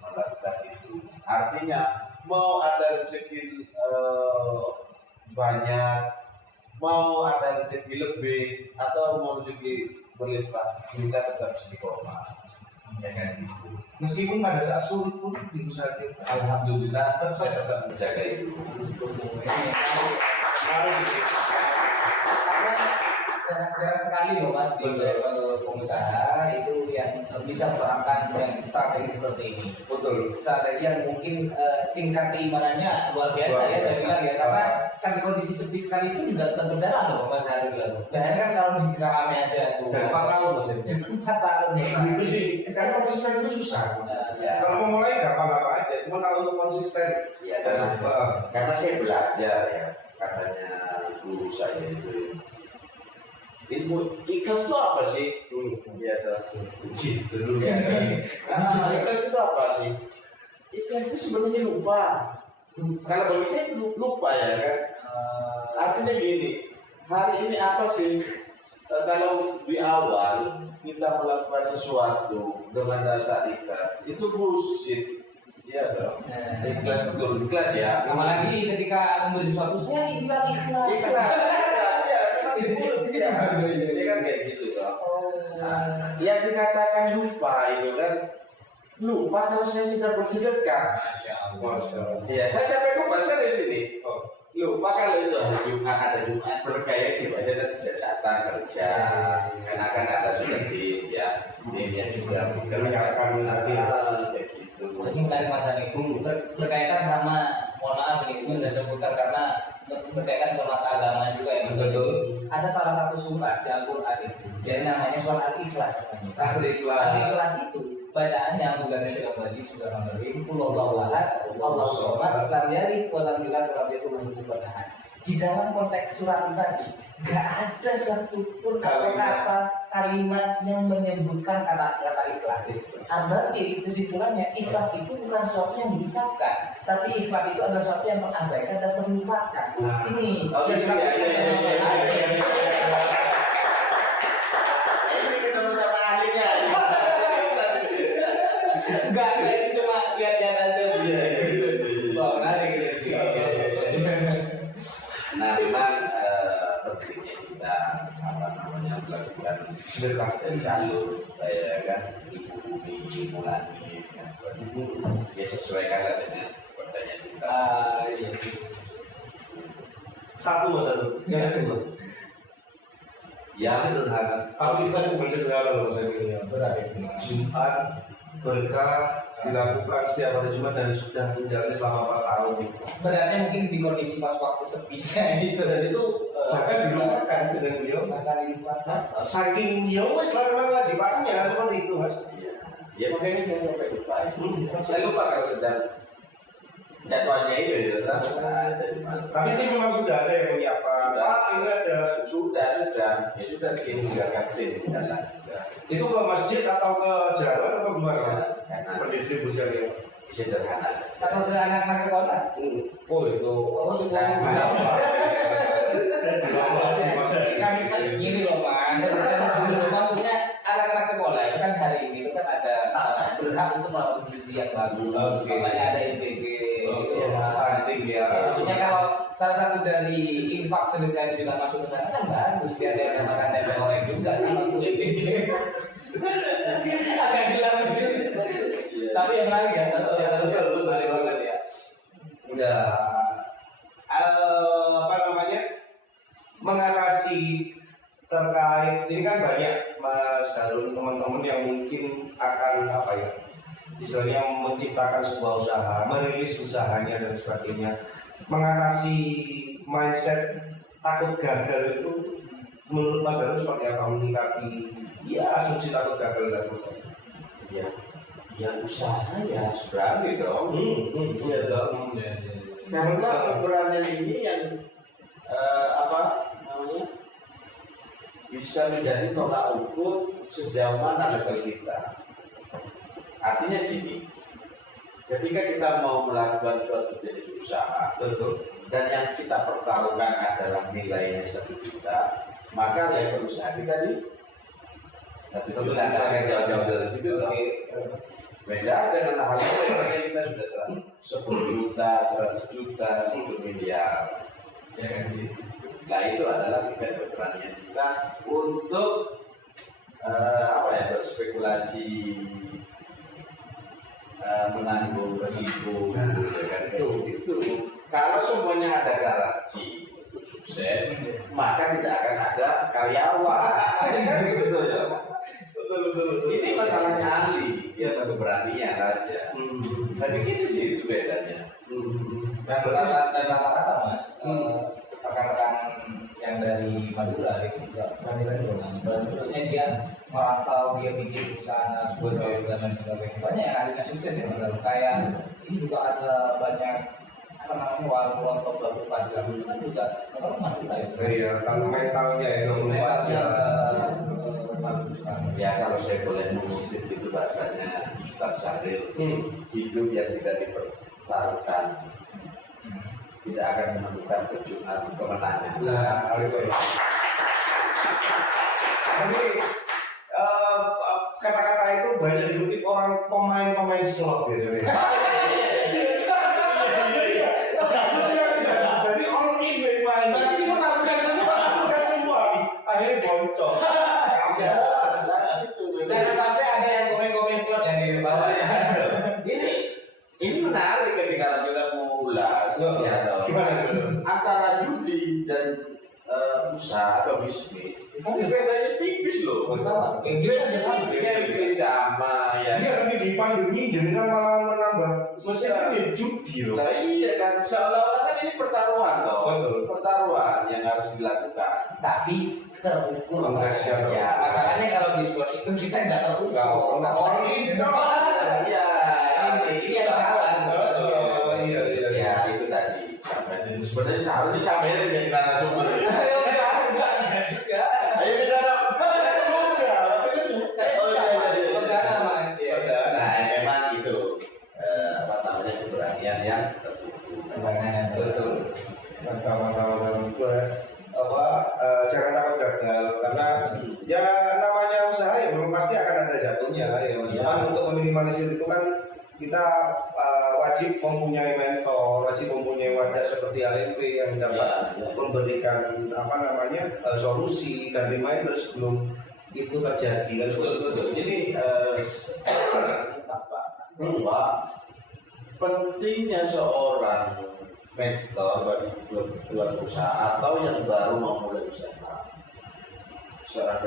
melakukan itu. Artinya mau ada rezeki banyak, mau ada rezeki lebih atau mau rezeki berlimpah, kita tetap istiqomah. Ya kan gitu. Meskipun pada saat sulit pun itu saja. Alhamdulillah saya tetap menjaga itu. Karena jarang sekali loh Mas di level pengusaha itu yang bisa menerapkan yang strategi seperti ini. Betul. Strategi yang mungkin tingkat keimanannya luar biasa ya saya bilang ya, karena kan kondisi sepi sekali itu juga tetap berjalan loh Mas Harun bilang. Bahkan kan kalau di rame aja tuh. Dan 4 tahun Mas. 4 tahun ya. Itu sih. Karena konsisten itu susah. Ya. Kalau memulai gampang-gampang aja. Cuma kalau untuk konsisten, Ya, karena saya belajar ya, katanya guru saya itu ilmu ikhlas itu apa sih? Ya, gitu dulu ya. Ikhlas itu apa sih? Ikhlas itu sebenarnya lupa. Kalau bagi saya lupa ya kan. Artinya gini, hari ini apa sih? Kalau di awal kita melakukan sesuatu dengan dasar ikhlas, itu bullshit. Iya dong. Ikhlas betul, ikhlas ya. Apalagi ketika memberi sesuatu saya bilang ikhlas. Ikhlas ya, memang itu dia. Dia kan kayak gitu toh. Nah, yang dikatakan lupa itu kan lupa kalau saya sedang bersedekah. Masya Allah. Iya, saya sampai lupa saya di sini. Lupa kalau itu ada Jumat berkaya di baca dan bisa datang kerja. Karena kan ada sudah tim ya, tim yang juga menyiapkan kayak gitu. Ini menarik Mas Ani, berkaitan sama, mohon maaf ini saya sebutkan karena berkaitan sama agama juga ya Mas. Betul. Ada salah satu surat di Al-Quran itu, jadi namanya surat Al-Ikhlas Mas Ani. Al-Ikhlas. Al-Ikhlas itu bacaannya bukan yang wajib sudah memberi Allahu ahad, Allahu somad, lam yalid wa lam yulad wa lam yakul lahu kufuwan ahad. Di dalam konteks surat itu tadi nggak ada satupun kata kalimat yang menyebutkan kata ikhlas. Berarti kesimpulannya ikhlas itu bukan sesuatu yang diucapkan, tapi ikhlas itu adalah sesuatu yang terabaikan dan terlupakan. Ini yang dilakukan Ini kita bersama ahlinya. enggak ini cuma lihat-lihat aja sih. Wah, menarik ini sih. Nah, memang pentingnya kita melakukan sedekah dari jalur supaya kan ibu bumi mulai ya sesuaikanlah dengan pertanyaan kita. Iya. Satu mas satu. Yang kedua. Ya, Sederhana. Tapi kan bukan sederhana loh saya ini. Jumat berkah dilakukan setiap hari Jumat dan sudah menjalani selama 4 tahun. Berarti mungkin di kondisi pas waktu sepinya itu Dan itu bahkan dilupakan dengan beliau. bahkan dilupakan. Saking ya wes memang wajibannya seperti itu mas. ya makanya saya sampai lupa. Saya lupa kalau sedang jadwalnya itu ya, ada di mana. Tapi itu memang sudah ada yang menyiapkan. Sudah. Pak, ini ada. Sudah, ya sudah bikin juga kapten di jalan juga. Itu ke masjid atau ke jalan atau gimana? Ya, Pendistribusiannya. sederhana saja. Atau ke anak-anak sekolah. Oh itu. Oh itu kan bisa gini loh mas. Maksudnya anak-anak sekolah itu kan hari ini itu kan ada berhak untuk melakukan gizi yang bagus. Oke. Makanya ada MPG. Oke, gitu, Mas. stunting ya. Maksudnya kalau salah satu dari infak sedekah itu juga masuk ke sana kan bagus biar dia katakan tempe goreng juga untuk MPG. Agak hilang gitu. Tapi yang lain ya, Betul banget ya. Udah apa namanya mengatasi terkait ini kan banyak Mas Harun teman-teman yang mungkin akan apa ya istilahnya menciptakan sebuah usaha, merilis usahanya dan sebagainya. Mengatasi mindset takut gagal itu menurut Mas Harun seperti apa menyikapi ya asumsi takut gagal dan sebagainya? Ya usaha ya harus berani dong. Iya dong. Karena keberanian ini yang apa namanya bisa menjadi tolak ukur sejauh mana level kita. Artinya gini, ketika kita mau melakukan suatu jenis usaha, Betul. dan yang kita pertaruhkan adalah nilainya 1 juta, maka level usaha kita di 1 juta, nggak akan jauh-jauh dari situ dong. Beda dengan hal yang kita sudah 10 juta, 100 juta, 1 miliar, ya kan gitu. Nah itu adalah tingkat keberanian kita untuk apa ya berspekulasi, menanggung resiko, ya kan itu. Kalau semuanya ada garansi untuk sukses, maka tidak akan ada karyawan. Kan gitu ya. Betul. Ini masalahnya ahli, ya keberanian aja. Saya pikir sih itu bedanya. Dan rata-rata mas, rekan-rekan yang dari Madura itu juga berani loh mas. Maksudnya dia merantau, dia bikin usaha, dan lain sebagainya. Banyak yang akhirnya sukses ya mas. Kayak ini juga ada banyak apa namanya warung atau baru pajak itu kan juga kalau Madura itu. Iya, kalau mentalnya ya Mentalnya bagus banget. Ya kalau saya boleh mengutip itu bahasanya Ustaz Syahril, hidup yang tidak dipertaruhkan tidak akan menemukan kemenangan. Nah, tapi kata-kata itu banyak dikutip orang pemain slot biasanya. Jadi all in main. Berarti ini menaruhkan semua. Bukan semua. Akhirnya bocor. Ya, dari situ. Jangan sampai ada yang komen-komen slot yang di bawah ya. Ini menarik ketika kita mau ulas ya dong. Antara judi dan usaha atau bisnis itu bedanya tipis loh. Sama. Gambling sama ya. Iya, tapi di pandemi jadi kan malah menambah mesin kan ya judi loh. Nah iya kan seolah-olah kan ini pertaruhan loh. Betul. Pertaruhan yang harus dilakukan. Tapi terukur Mengasihkan. ya. Masalahnya kalau di slot itu kita nggak terukur. Nggak. Orang ini Ya ini yang salah. Iya. Ya itu tadi. Sebenarnya seharusnya sampai jadi narasumber. Ayo kita dong. Nah, memang itu apa namanya keberanian yang tertutup. Betul. Jangan takut gagal karena ya namanya usaha ya memang pasti akan ada jatuhnya ya. Cuman untuk meminimalisir itu kan kita wajib mempunyai mentor, wajib mempunyai wadah seperti AMP yang dapat memberikan apa namanya solusi dan reminder sebelum itu terjadi. Betul. Jadi bahwa pentingnya seorang mentor bagi pelaku usaha atau yang baru mau mulai usaha. Seorang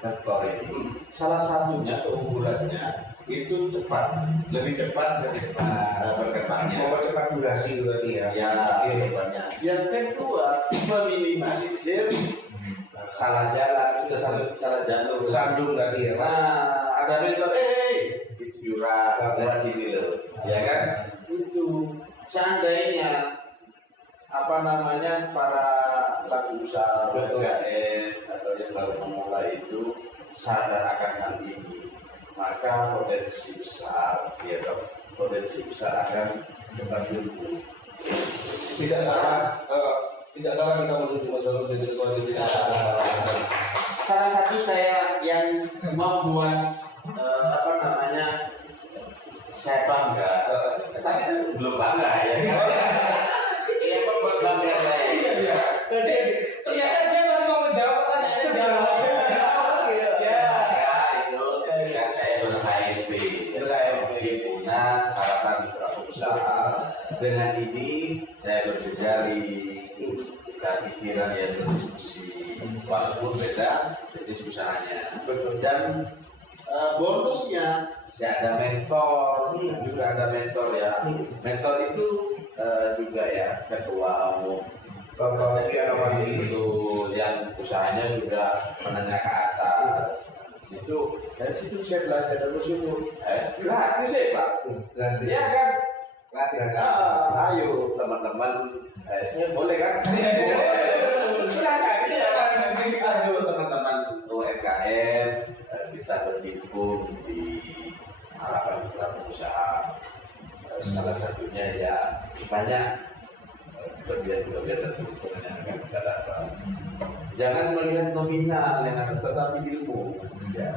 mentor ini salah satunya keunggulannya itu cepat, lebih cepat berkembangnya. Mempercepat durasi berarti ya. Ya, kedepannya. Yang kedua, meminimalisir salah jalan, itu salah jalur. Sandung tadi ya. Nah, ada mentor, itu jurang, lewat sini loh, ya kan? Itu seandainya para pelaku usaha PKS atau yang baru memulai itu sadar akan hal ini, maka potensi besar akan cepat tumbuh. Tidak salah kita menuju masalah jadi tidak salah. Salah satu saya yang membuat saya bangga, tapi kan belum bangga ya kan? Yang membuat bangga saya. Ternyata dia masih mau menjawab pertanyaan itu ketika saya ber-HMP punya harapan pelaku usaha. Dengan ini saya berjejaring, kita pikiran yang berdiskusi, walaupun beda jenis usahanya. Dan bonusnya saya ada mentor, juga ada mentor ya. Mentor itu juga ya ketua umum Bapak itu yang usahanya sudah menengah ke atas. Dari situ saya belajar dan bersyukur. Gratis ya Pak, gratis. Ya kan? Gratis. Ayo teman-teman, saya boleh kan? Silakan. Ayo teman-teman UMKM, kita berhimpun di harapan pelaku usaha. Salah satunya ya banyak kelebihan-kelebihan tertentu yang akan kita dapat. Jangan melihat nominal yang ada, tetapi ilmu. Ya.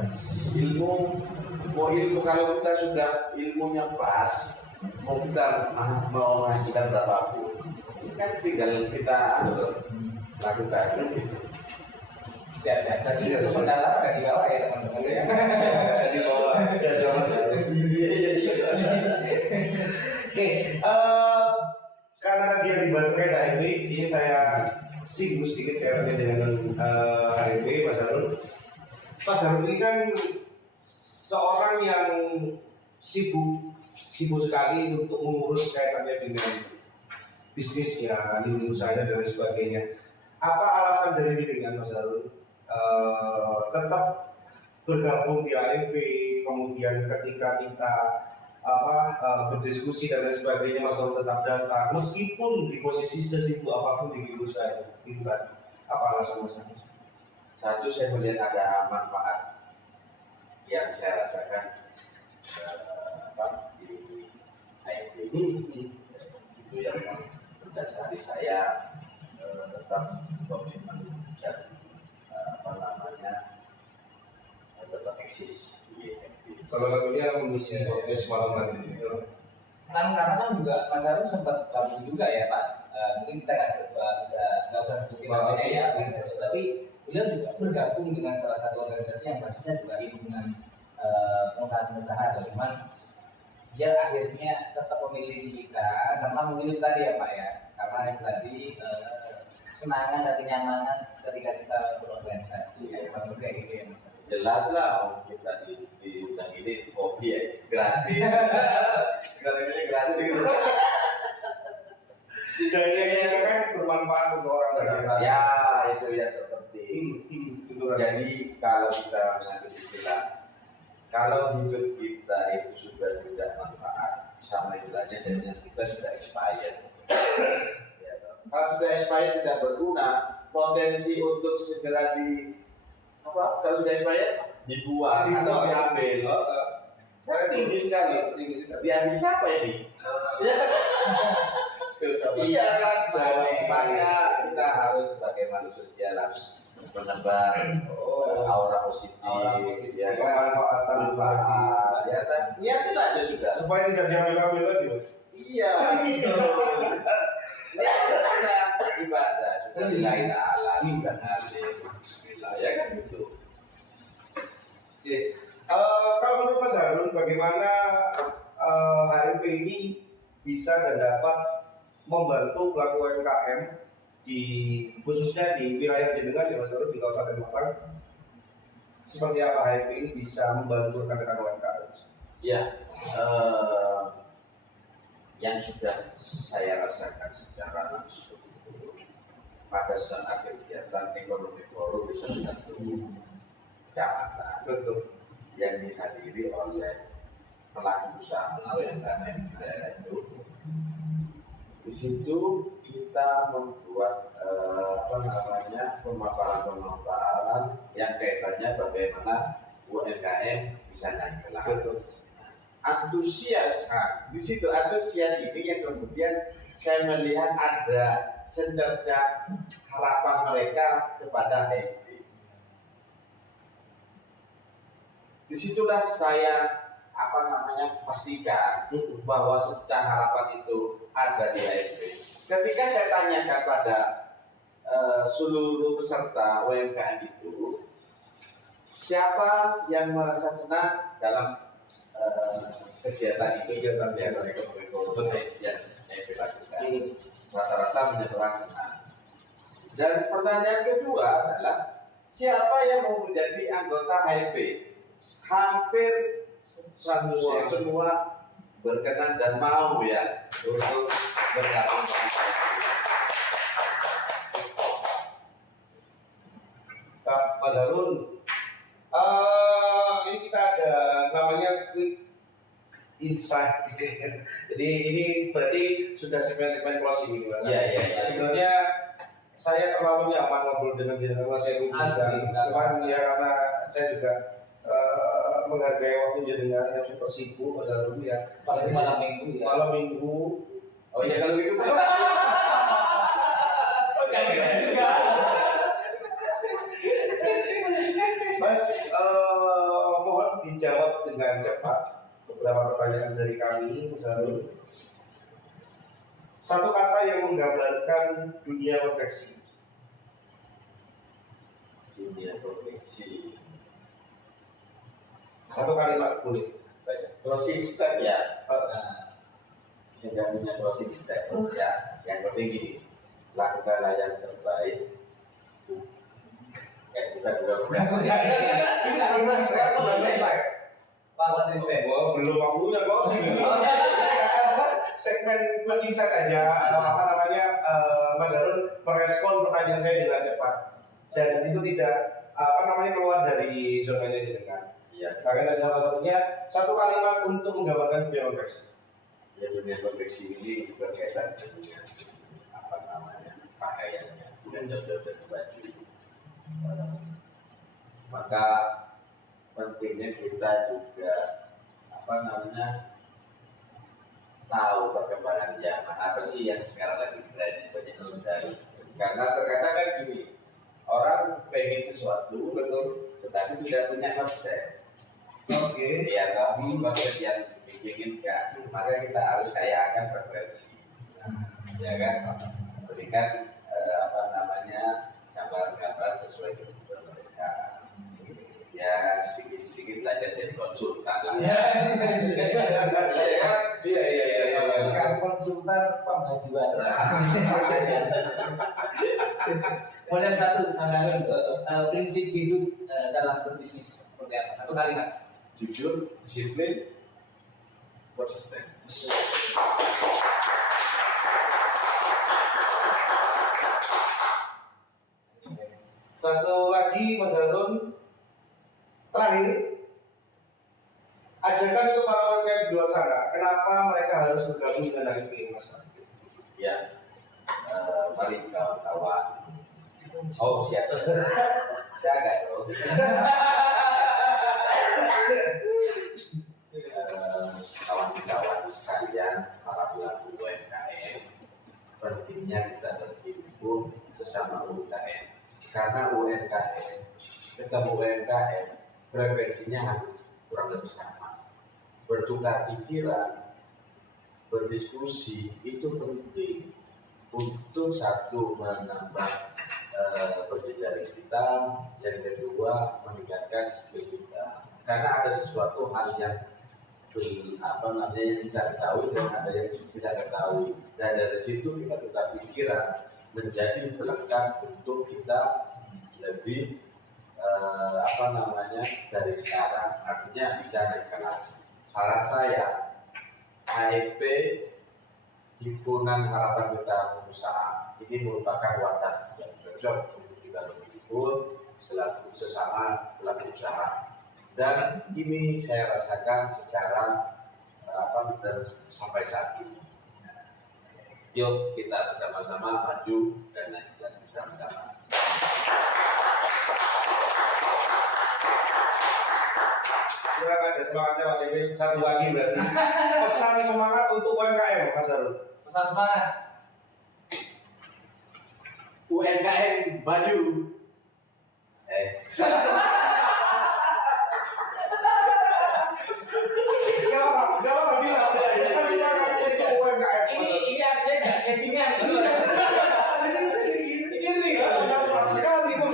Ilmu kalau kita sudah ilmunya pas, mau kita mau menghasilkan berapapun, kan tinggal kita lakukan gitu. Siap-siap. Berarti untuk pendalaman akan dibawa ya teman-teman ya. Di bawah. Oke, karena tadi yang dibahas terkait HMP, ini saya singgung sedikit kaitannya dengan HMP, Mas Harun. Mas Harun ini kan seorang yang sibuk sekali untuk mengurus kaitannya dengan bisnisnya, lini usahanya dan lain sebagainya. Apa alasan dari dirinya Mas Harun tetap bergabung di HMP, kemudian ketika kita berdiskusi dan lain sebagainya, Mas Harun tetap datang meskipun di posisi sesibuk apapun di hidup saya, itu kan apa alasan Mas Harun? Satu, saya melihat ada manfaat yang saya rasakan di HMP. Itu yang mendasari saya tetap komitmen dan tetap eksis di HMP. Salah satunya mengisi podcast malam ini. Karena kan juga Mas Harun sempat gabung juga ya Pak. Mungkin kita nggak usah sebutin namanya ya, tapi beliau juga bergabung dengan salah satu organisasi yang basisnya juga hubungan pengusaha-pengusaha, teman-teman. Dia akhirnya tetap memilih kita karena memilih tadi ya Pak ya, karena yang tadi kesenangan dan kenyamanan ketika kita berorganisasi ya, kayak gitu ya Mas. Jelas lah kita diundang ini kopi ya gratis. Sekarang ini gratis gitu. Budayanya kan bermanfaat untuk orang lain. Ya itu yang terpenting. Jadi kalau kita mengambil istilah, kalau hidup kita itu sudah tidak manfaat, sama istilahnya dengan kita sudah expired. Ya, kalau sudah expired tidak berguna, potensi untuk segera kalau sudah expired dibuang atau diambil. Karena tinggi sekali. Diambil siapa ini? Iya kan, maka kita harus sebagai manusia sosial harus menebar aura positif, ya kan, manfaat, ya kan, niatin aja sudah supaya tidak diambil-ambil lagi. Iya, niatnya ibadah sudah lillahi ta'ala, sudah ngalir, bismillah, ya kan gitu. Kalau menurut Mas Harun, bagaimana HMP ini bisa dan dapat membantu pelaku UMKM di khususnya di wilayah Jenengan ya Mas Arun, di Kabupaten Malang. Seperti apa HIP ini bisa membantu rekan-rekan UMKM? Ya, yang sudah saya rasakan secara langsung pada saat kegiatan ekonomi forum di salah satu kecamatan yang dihadiri oleh pelaku usaha UMKM daerah itu. Di situ kita membuat pemaparan yang kaitannya bagaimana UMKM bisa naik kelas. Antusias, di situ antusias ini yang kemudian saya melihat ada secerca harapan mereka kepada HIP. Disitulah saya pastikan bahwa secerca harapan itu ada di HIP. Ketika saya tanyakan pada seluruh peserta UMKM itu, siapa yang merasa senang dalam kegiatan ini, kegiatan ekonomi forum yang HIP lakukan? Rata-rata menyatakan senang. Dan pertanyaan kedua adalah siapa yang mau menjadi anggota HIP? Hampir semua berkenan dan mau ya untuk bergabung. Mas Harun, ini kita ada namanya quick insight. Jadi ini berarti sudah segmen-segmen closing ini, Mas. Iya. Sebenarnya saya terlalu nyaman ngobrol dengan jenengan, saya bisa. Cuman ya karena saya juga menghargai waktu jenengan yang super sibuk, Mas Harun ya. Apalagi malam minggu ya. Malam minggu. Oh iya kalau gitu. Mas, mohon dijawab dengan cepat beberapa pertanyaan dari kami, Mas Harun. Satu kata yang menggambarkan dunia konveksi. Dunia konveksi. Satu kalimat boleh. Closing step ya. Sehingga punya closing step ya. Yang penting gini, lakukanlah yang terbaik. Bukan. Pak Asisten. Oh, belum waktunya closing. Segmen penginsight aja. Mas Harun merespon pertanyaan saya dengan cepat dan itu tidak keluar dari zonanya jenengan. Iya. Makanya salah satunya satu kalimat untuk menggambarkan dunia konveksi. Ya dunia konveksi ini berkaitan dengan pakaiannya, bukan jauh-jauh dari baju. Maka pentingnya kita juga tahu perkembangan zaman, apa sih yang sekarang lagi tren banyak disukai. Karena terkadang kan gini, orang pengen sesuatu betul, tetapi tidak punya konsep. Oke, ya kamu konsep yang diinginkan, maka kita harus kayakan referensi, ya kan, berikan gambaran-gambaran sesuai kebutuhan mereka. Ya sedikit-sedikit belajar jadi konsultan lah. Iya. Bukan konsultan pembajuan. Kemudian satu, Mas Harun, prinsip hidup dalam berbisnis seperti apa? Satu kalimat. Jujur, disiplin, konsisten. Satu lagi Mas Harun, terakhir, ajakan untuk para UMKM di luar sana, kenapa mereka harus bergabung dengan HIP, Mas Harun? Ya, mari kawan-kawan. Oh siap. Saya agak dong. Kawan-kawan sekalian, para pelaku UMKM, pentingnya kita berhimpun sesama UMKM. Karena UMKM, ketemu UMKM, frekuensinya harus kurang lebih sama. Bertukar pikiran, berdiskusi itu penting untuk satu menambah berjejaring kita, yang kedua meningkatkan skill kita. Karena ada sesuatu hal yang apa namanya yang kita ketahui dan ada yang tidak ketahui, dan dari situ kita tukar pikiran menjadi berkat untuk kita lebih apa namanya dari sekarang, artinya bisa naik kelas. Saran saya HMP Himpunan Harapan Kita Pengusaha ini merupakan wadah yang cocok untuk kita berhimpun selaku sesama pelaku usaha, dan ini saya rasakan secara sampai saat ini. Yuk kita bersama-sama maju dan naik kelas bersama-sama. Silakan ada semangatnya Mas Evi. Satu lagi berarti pesan semangat untuk UMKM Mas Harun. Pesan semangat. UMKM maju. Ini artinya nggak settingan. Ini kan sekali itu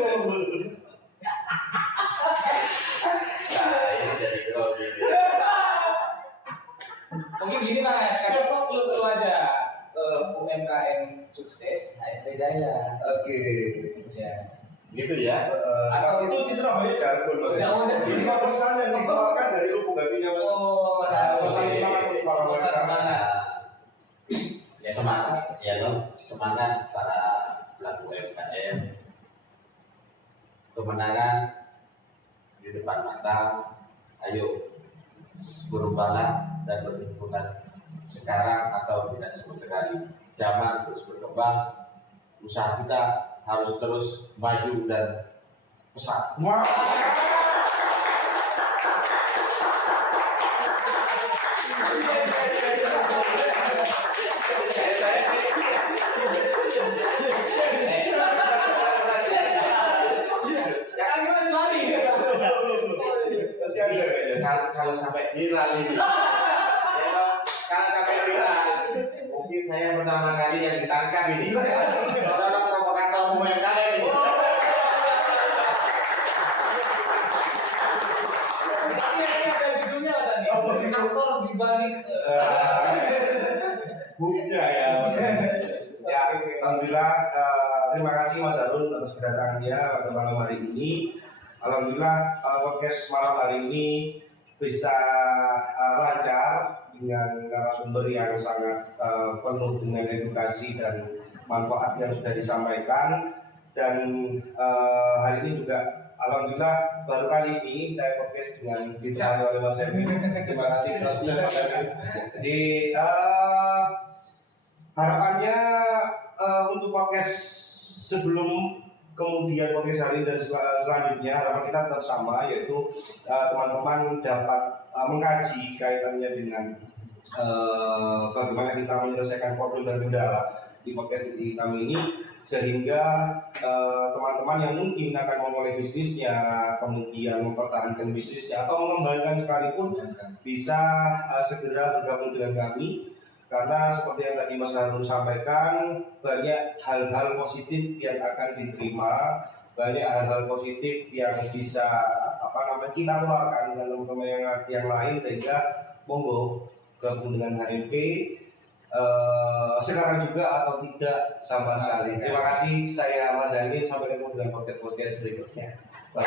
Mungkin gini Mas, kasih clue aja. UMKM sukses, HMP Jaya. Oke. Ya. Gitu ya. Atau itu namanya jargon Mas. Ini mah pesan yang dikeluarkan dari lubuk hatinya Mas. Oh, Pesan semangat untuk para pesan UMKM. semangat. Ya semangat, ya dong, semangat para pelaku UMKM. Kemenangan di depan mata. Ayo berubahlah dan berhimpunan sekarang atau tidak sama sekali. Zaman terus berkembang, usaha kita harus terus maju dan pesat. Kalau sampai viral ini, kalau sampai viral, mungkin saya pertama kali yang ditangkap ini. Tolong provokator UMKM ini. Ini ada judulnya Mas Andi. Aktor di balik. Buknya ya. Ya, alhamdulillah. Terima kasih Mas Harun atas kedatangannya pada malam hari ini. Alhamdulillah podcast malam hari ini bisa lancar dengan narasumber yang sangat penuh dengan edukasi dan manfaat yang sudah disampaikan, dan hari ini juga alhamdulillah baru kali ini saya podcast dengan ditemani oleh Mas Evi. Terima kasih atas sukses Mas Evi. Jadi harapannya untuk podcast sebelum kemudian podcast hari dan selanjutnya harapan kita tetap sama, yaitu teman-teman dapat mengkaji kaitannya dengan bagaimana kita menyelesaikan problem dan kendala di podcast kami ini, sehingga teman-teman yang mungkin akan memulai bisnisnya, kemudian mempertahankan bisnisnya atau mengembangkan sekalipun bisa segera bergabung dengan kami. Karena seperti yang tadi Mas Harun sampaikan, banyak hal-hal positif yang akan diterima, banyak hal-hal positif yang bisa kita keluarkan dengan teman-teman yang lain, sehingga monggo gabung dengan HMP sekarang juga atau tidak sama sekali. Terima kasih, saya Mas Zanin, sampai ketemu dengan podcast berikutnya. Bye.